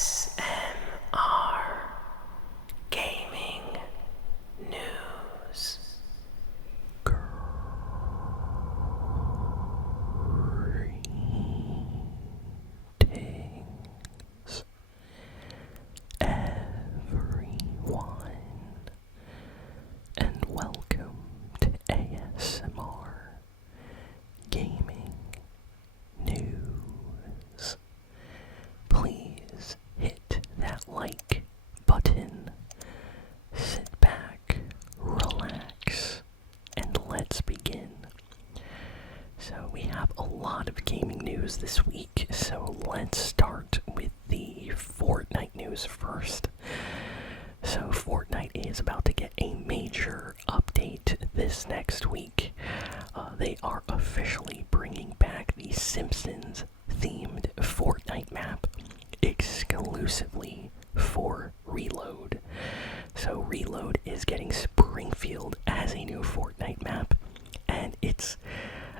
ASMR Gaming News. Greetings, everyone, and welcome to ASMR Gaming News. Please hit that like button, sit back, relax, and let's begin. So we have a lot of gaming news this week, so let's start with the Fortnite news first. So Fortnite is about to get a major update this next week. They are officially bringing back the Simpsons themed Fortnite map exclusively for Reload. So Reload is getting Springfield as a new Fortnite map, and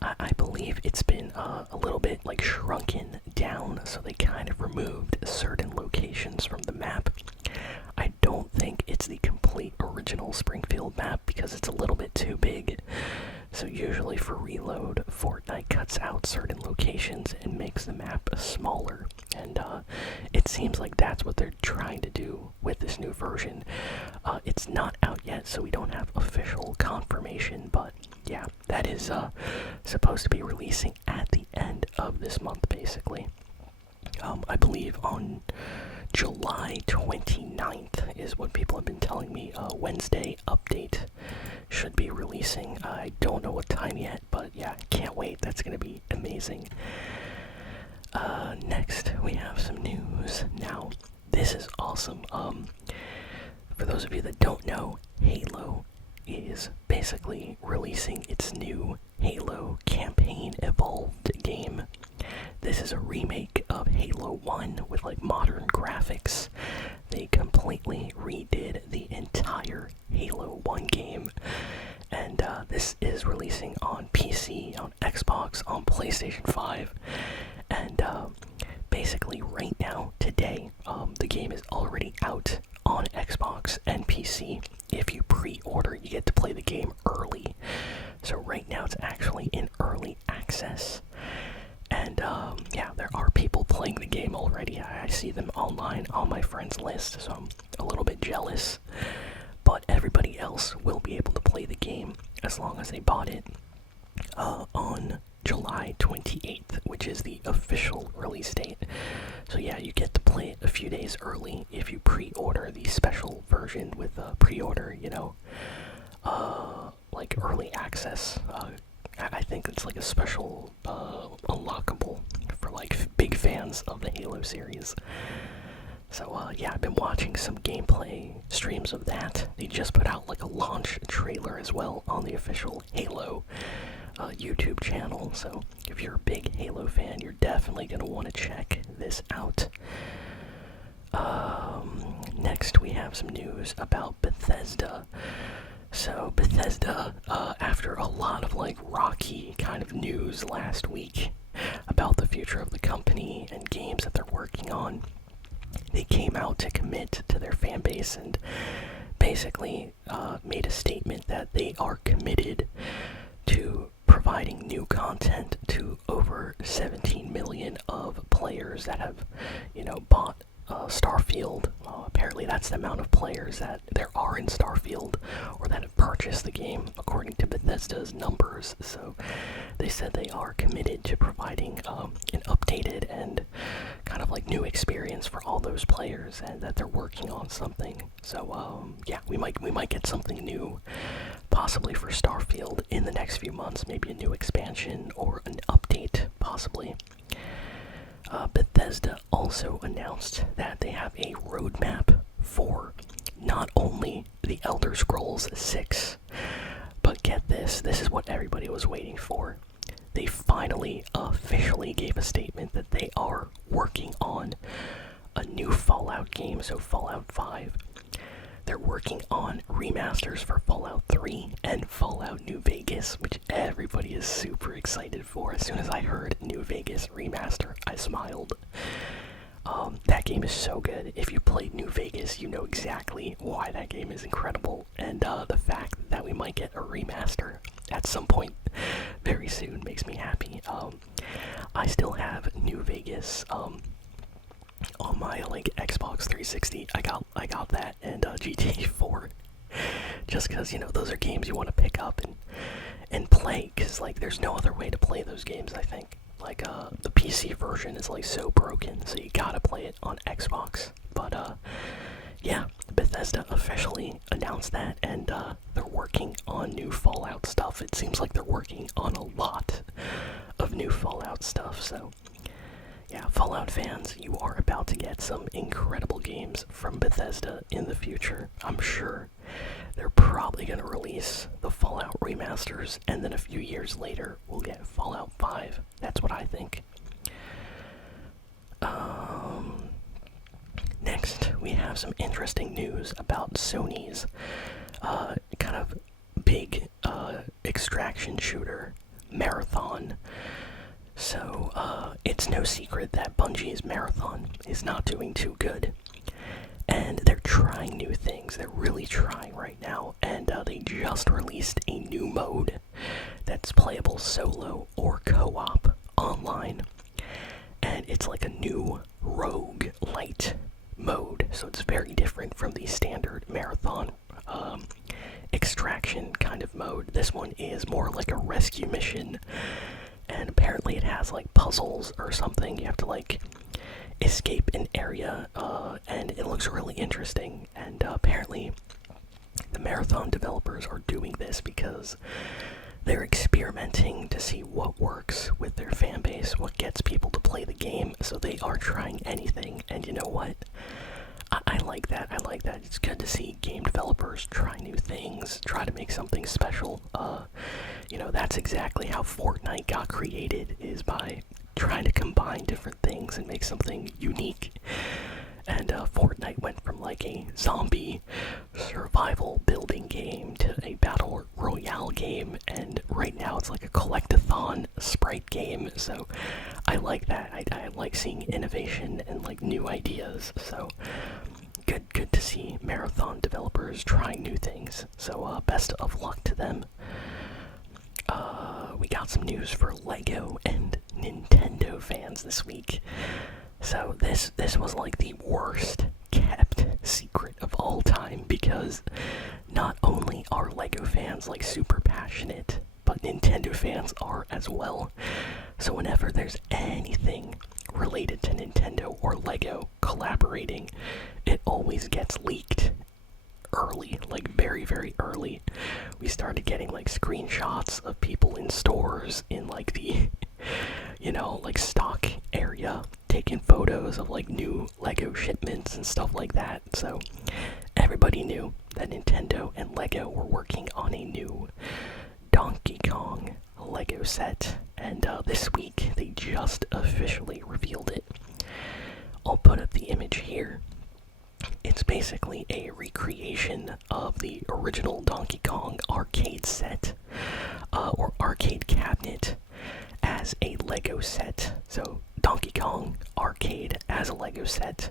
I believe it's been a little bit like shrunken down, so they kind of removed certain locations from the map. I don't think it's the complete original Springfield map because it's a little bit too big. So usually for Reload, Fortnite cuts out certain locations and makes the map smaller. And it seems like that's what they're trying to do with this new version. It's not out yet, so we don't have official confirmation, but yeah, that is supposed to be releasing at the end of this month, basically. I believe on July 29th is what people have been telling me. Wednesday update should be releasing. I don't know what time yet, but yeah, can't wait. That's going to be amazing. Next, we have some news. Now, this is awesome. For those of you that don't know, Halo is basically releasing its new Halo Campaign Evolved game. This is a remake of Halo 1 with like modern graphics. They completely redid the entire Halo 1 game. And this is releasing on PC, on Xbox, on PlayStation 5. And basically right now, today, the game is already out on Xbox and PC. If you pre-order, you get to play the game early. So right now it's actually in early access. And yeah, there are people playing the game already. I see them online on my friends list, so I'm a little bit jealous. But everybody else will be able to play the game as long as they bought it on July 28th, which is the official release date. So yeah, you get to play it a few days early if you pre-order the special version with pre-order, like early access. I think it's like a special unlockable for like big fans of the Halo series. So yeah, I've been watching some gameplay streams of that. They just put out like a launch trailer as well on the official Halo YouTube channel. So if you're a big Halo fan, you're definitely going to want to check this out. Next, we have some news about Bethesda. So Bethesda, after a lot of like rocky kind of news last week about the future of the company and games that they're working on, they came out to commit to their fan base and basically made a statement that they are committed to providing new content to over 17 million of players that have, bought Starfield. Apparently that's the amount of players that there are in Starfield or that have purchased the game according to Bethesda's numbers. So they said they are committed to providing an updated and kind of like new experience for all those players, and that they're working on something. So yeah, we might get something new possibly for Starfield in the next few months, maybe a new expansion or an update possibly. Bethesda also announced that they have a roadmap for not only The Elder Scrolls 6, but get this is what everybody was waiting for. They finally officially gave a statement that they are working on a new Fallout game, so Fallout 5. They're working on remasters for Fallout 3 and Fallout New Vegas, which everybody is super excited for. As soon as I heard New Vegas remaster, I smiled. That game is so good. If you played New Vegas, you know exactly why that game is incredible. And the fact that we might get a remaster at some point very soon makes me happy. I still have New Vegas on my like Xbox 360. I got that and GTA 4. Just because, you know, those are games you want to pick up and play, because like there's no other way to play those games. I think like the PC version is like so broken, so you gotta play it on Xbox. But yeah, Bethesda officially announced that, and they're working on new Fallout stuff. It seems like they're working on a lot of new Fallout stuff. So yeah, Fallout fans, you are about to get some incredible games from Bethesda in the future. I'm sure they're probably going to release the Fallout remasters, and then a few years later, we'll get Fallout 5. That's what I think. Next, we have some interesting news about Sony's kind of big extraction shooter, Marathon. So, it's no secret that Bungie's Marathon is not doing too good. And they're trying new things. They're really trying right now. And they just released a new mode that's playable solo or co-op online. And it's like a new rogue light mode. So it's very different from the standard Marathon extraction kind of mode. This one is more like a rescue mission. And apparently it has like puzzles or something. You have to like escape an area, and it looks really interesting. And apparently the Marathon developers are doing this because they're experimenting to see what works with their fan base, what gets people to play the game. So they are trying anything, and you know what? I like that. I like that. It's good to see game developers try new things, try to make something special. You know, that's exactly how Fortnite got created, is by trying to combine different things and make something unique. And Fortnite went from like a zombie survival building game to a battle royale game, and right now it's like a collectathon sprite game. So I like that. I like seeing innovation and like new ideas. So good to see Marathon developers trying new things. So best of luck to them. We got some news for Lego and Nintendo fans this week. So this was like the worst kept secret of all time, because not only are Lego fans like super passionate, but Nintendo fans are as well. So whenever there's anything related to Nintendo or Lego collaborating, it always gets leaked early, like very, very early. We started getting like screenshots of people in stores in like the, you know, like stock area, taking photos of like new Lego shipments and stuff like that. So everybody knew that Nintendo and Lego were working on a new Donkey Kong Lego set, and this week they just officially revealed it. I'll put up the image here. It's basically a recreation of the original Donkey Kong arcade set, or arcade cabinet, as a Lego set. So Donkey Kong arcade as a Lego set.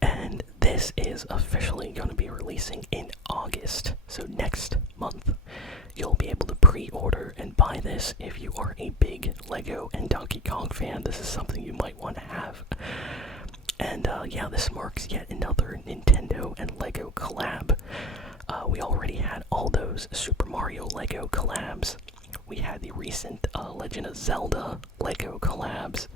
And this is officially going to be releasing in August. So next month, you'll be able to pre-order and buy this if you are a big Lego and Donkey Kong fan. This is something you might want to have. And yeah, this marks yet another Nintendo and Lego collab. We already had all those Super Mario Lego collabs. We had the recent Legend of Zelda Lego collabs.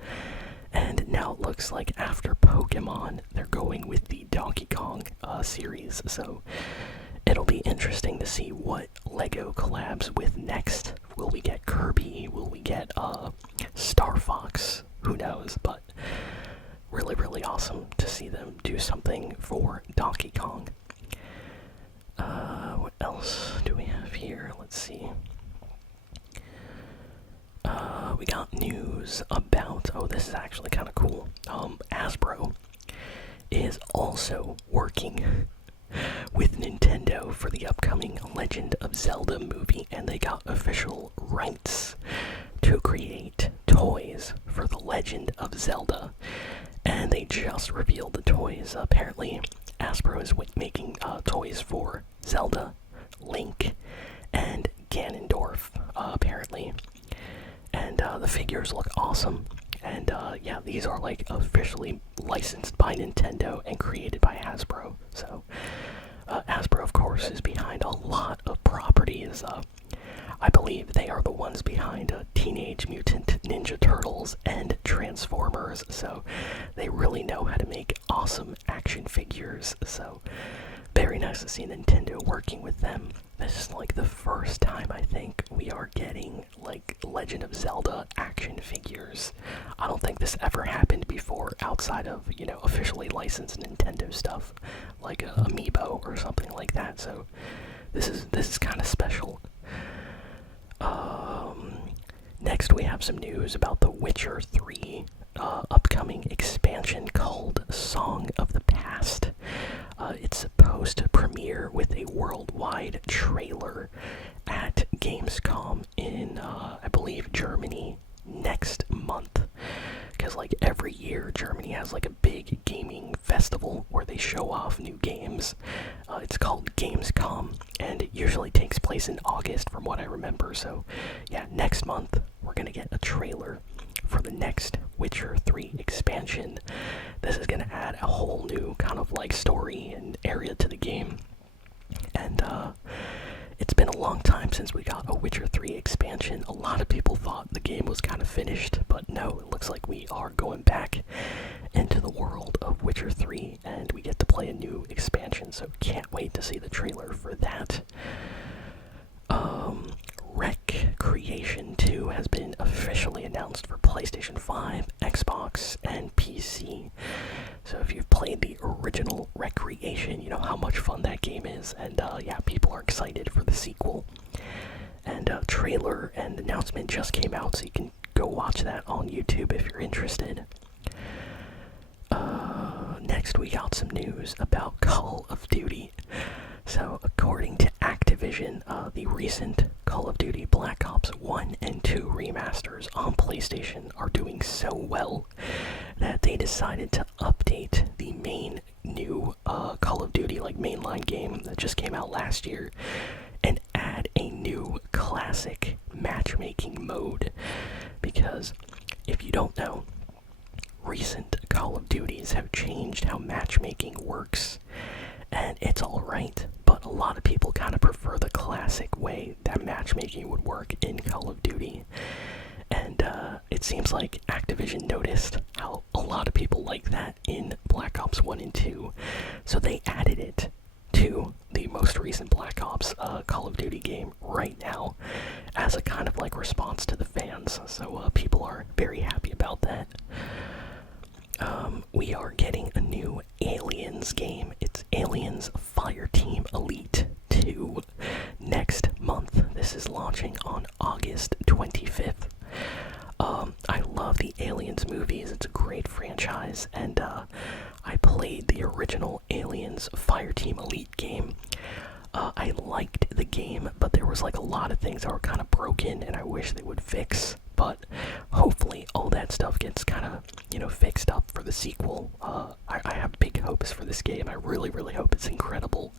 And now it looks like after Pokemon, they're going with the Donkey Kong series. So it'll be interesting to see what Lego collabs with next. Will we get Kirby? Will we get Star Fox? Who knows? But really, really awesome to see them do something for Donkey Kong. What else do we have here? Let's see. We got news about, oh, this is actually kind of cool. Hasbro is also working with Nintendo for the upcoming Legend of Zelda movie, and they got official rights to create toys for the Legend of Zelda. And they just revealed the toys. Apparently, Hasbro is making toys for Zelda, Link, and Ganondorf, apparently. And the figures look awesome. And yeah, these are like officially licensed by Nintendo and created by Hasbro. So Hasbro, of course, is behind a lot of properties. I believe they are the ones behind Teenage Mutant Ninja Turtles and Transformers. So they really know how to make awesome action figures. So very nice to see Nintendo working with them. This is like the first time I think we are getting like Legend of Zelda action figures. I don't think this ever happened before outside of, officially licensed Nintendo stuff like Amiibo or something like that. So this is kind of special. Next we have some news about The Witcher 3 upcoming expansion called Song of the Past. It's supposed to premiere with a worldwide trailer at Gamescom in, I believe, Germany next month. Because, like, every year, Germany has, like, a big gaming festival where they show off new games. It's called Gamescom, and it usually takes place in August, from what I remember. So, yeah, next month, we're gonna get a trailer for the next Witcher 3 expansion. This is gonna add a whole new kind of, like, story and area to the game. And, it's been a long time since we got a Witcher 3 expansion. A lot of people thought the game was kind of finished, but no, it looks like we are going back into the world of Witcher 3, and we get to play a new expansion, so can't wait to see the trailer for that. Recreation 2 has been officially announced for PlayStation 5, Xbox, and PC. So if you've played the original Recreation, you know how much fun that game is, and yeah, people are excited for the sequel. And trailer and announcement just came out, so you can go watch that on YouTube if you're interested. Next we got some news about Call of Duty. So according to Activision, the recent Call of Duty Black Ops 1 and 2 remasters on PlayStation are doing so well that they decided to update the main new Call of Duty like mainline game that just came out last year and add a new classic matchmaking mode. Because if you don't know, recent Call of Duties have changed how matchmaking works, and it's alright, but a lot of people kind of prefer the classic way that matchmaking would work in Call of Duty. And it seems like Activision noticed how a lot of people like that in Black Ops 1 and 2, so they added it to the most recent Black Ops Call of Duty game right now as a kind of like response to the fans. So people are very happy about that. We are getting a new Aliens game. It's Aliens Fireteam Elite 2 next month. This is launching on August 25th. I love the Aliens movies. It's a great franchise, and I played the original Aliens Fireteam Elite game. I liked the game, but there was like a lot of things that were kind of broken and I wish they would fix. But hopefully all that stuff gets kind of, fixed up for the sequel. I have big hopes for this game. I really, really hope it's incredible.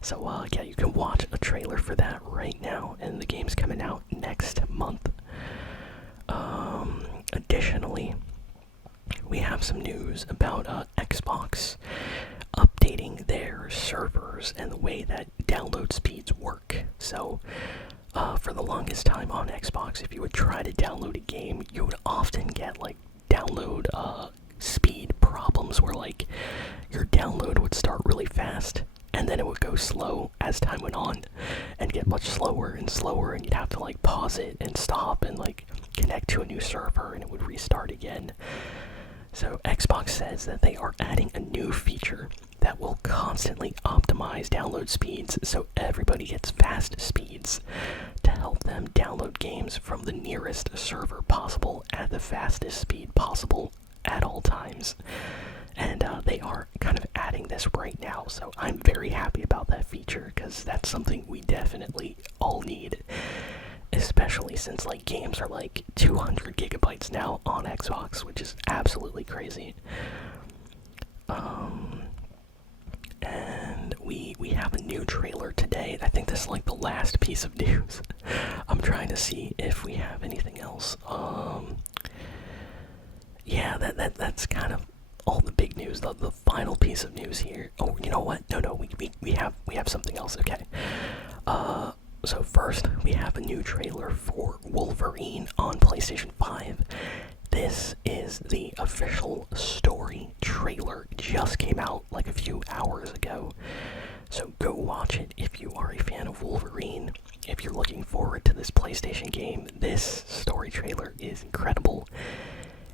So yeah, you can watch a trailer for that right now, and the game's coming out next month. Additionally, we have some news about Xbox updating their servers and the way that download speeds work. So, for the longest time on Xbox, if you would try to download a game, you would often get like download speed problems where like your download would start really fast and then it would go slow as time went on and get much slower and slower, and you'd have to like pause it and stop and like connect to a new server and it would restart again. So Xbox says that they are adding a new feature that will constantly optimize download speeds so everybody gets fast speeds to help them download games from the nearest server possible at the fastest speed possible at all times. And they are kind of adding this right now, so I'm very happy about that feature because that's something we definitely all need. especially since like games are like 200 gigabytes now on Xbox, which is absolutely crazy. And we have a new trailer today. I think this is like the last piece of news. I'm trying to see if we have anything else. Yeah, that's kind of all the big news. The final piece of news here. Oh, you know what? No, we have something else. Okay. So first we have a new trailer for Wolverine on PlayStation 5. This is the official story trailer. Just came out like a few hours ago. So go watch it if you are a fan of Wolverine. If you're looking forward to this PlayStation game, this story trailer is incredible.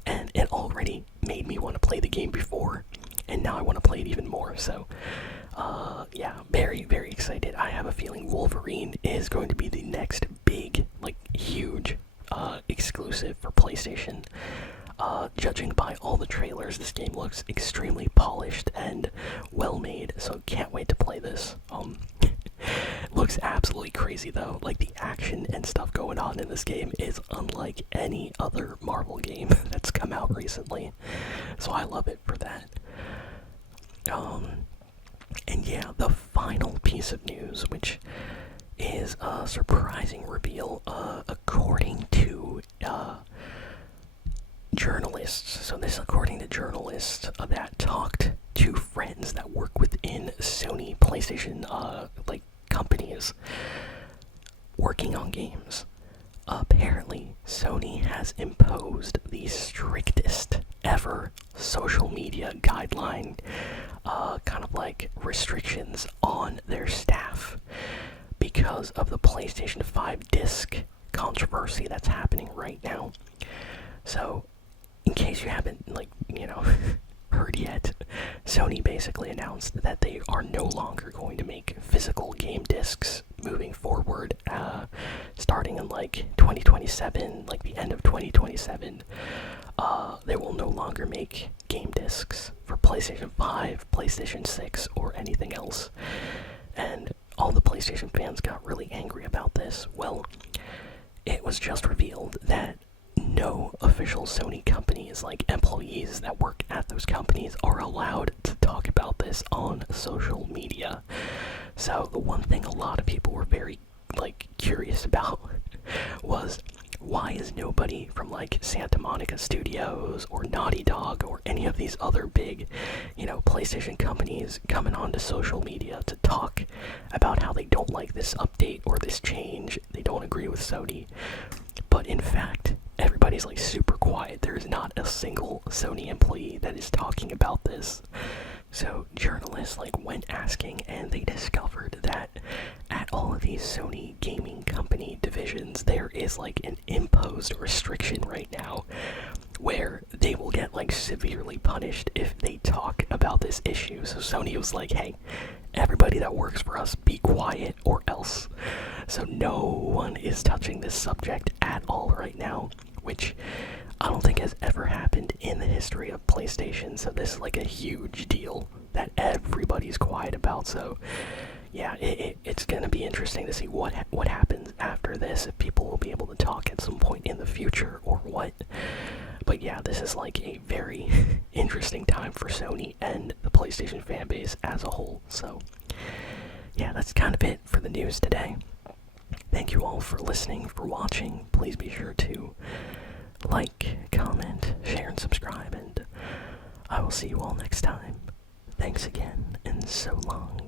And it already made me want to play the game before, and now I want to play it even more. So, yeah, very, very excited. I have a feeling Wolverine is going to be the next big, like, huge exclusive for PlayStation. Judging by all the trailers, this game looks extremely polished and well made, so can't wait to play this. Looks absolutely crazy though. Like, the action and stuff going on in this game is unlike any other Marvel game that's come out recently. So I love it for that. And yeah, the final piece of news, which is a surprising reveal, according to journalists. So this, according to journalists that talked to friends that work within Sony PlayStation, like, companies working on games. Apparently, Sony has imposed the strictest ever social media guideline, kind of like restrictions on their staff because of the PlayStation 5 disc controversy that's happening right now. So, in case you haven't, like, heard yet, Sony basically announced that they are no longer going to make physical game discs moving forward, starting in like 2027, like the end of 2027. They will no longer make game discs for PlayStation 5, PlayStation 6, or anything else. And all the PlayStation fans got really angry about this. Well, it was just revealed that no official Sony companies, like employees that work at those companies, are allowed to talk about this on social media. So the one thing a lot of people were very, like, curious about was, why is nobody from like Santa Monica Studios or Naughty Dog or any of these other big, PlayStation companies coming onto social media to talk about how they don't like this update or this change, they don't agree with Sony? But in fact, everybody's like super quiet. There's not a single Sony employee that is talking about this. So journalists like went asking, and they discovered that at all of these Sony gaming company divisions, there is like an imposed restriction right now where they will get like severely punished if they talk about this issue. So Sony was like, hey, everybody that works for us, be quiet or else. So no one is touching this subject at all right now, which I don't think has ever happened in the history of PlayStation. So this is like a huge deal that everybody's quiet about. So yeah, it's gonna be interesting to see what happens after this, if people will be able to talk at some point in the future or what. But yeah, this is like a very interesting time for Sony and the PlayStation fanbase as a whole. So yeah, that's kind of it for the news today. Thank you all for listening, for watching. Please be sure to like, comment, share, and subscribe, and I will see you all next time. Thanks again, and so long.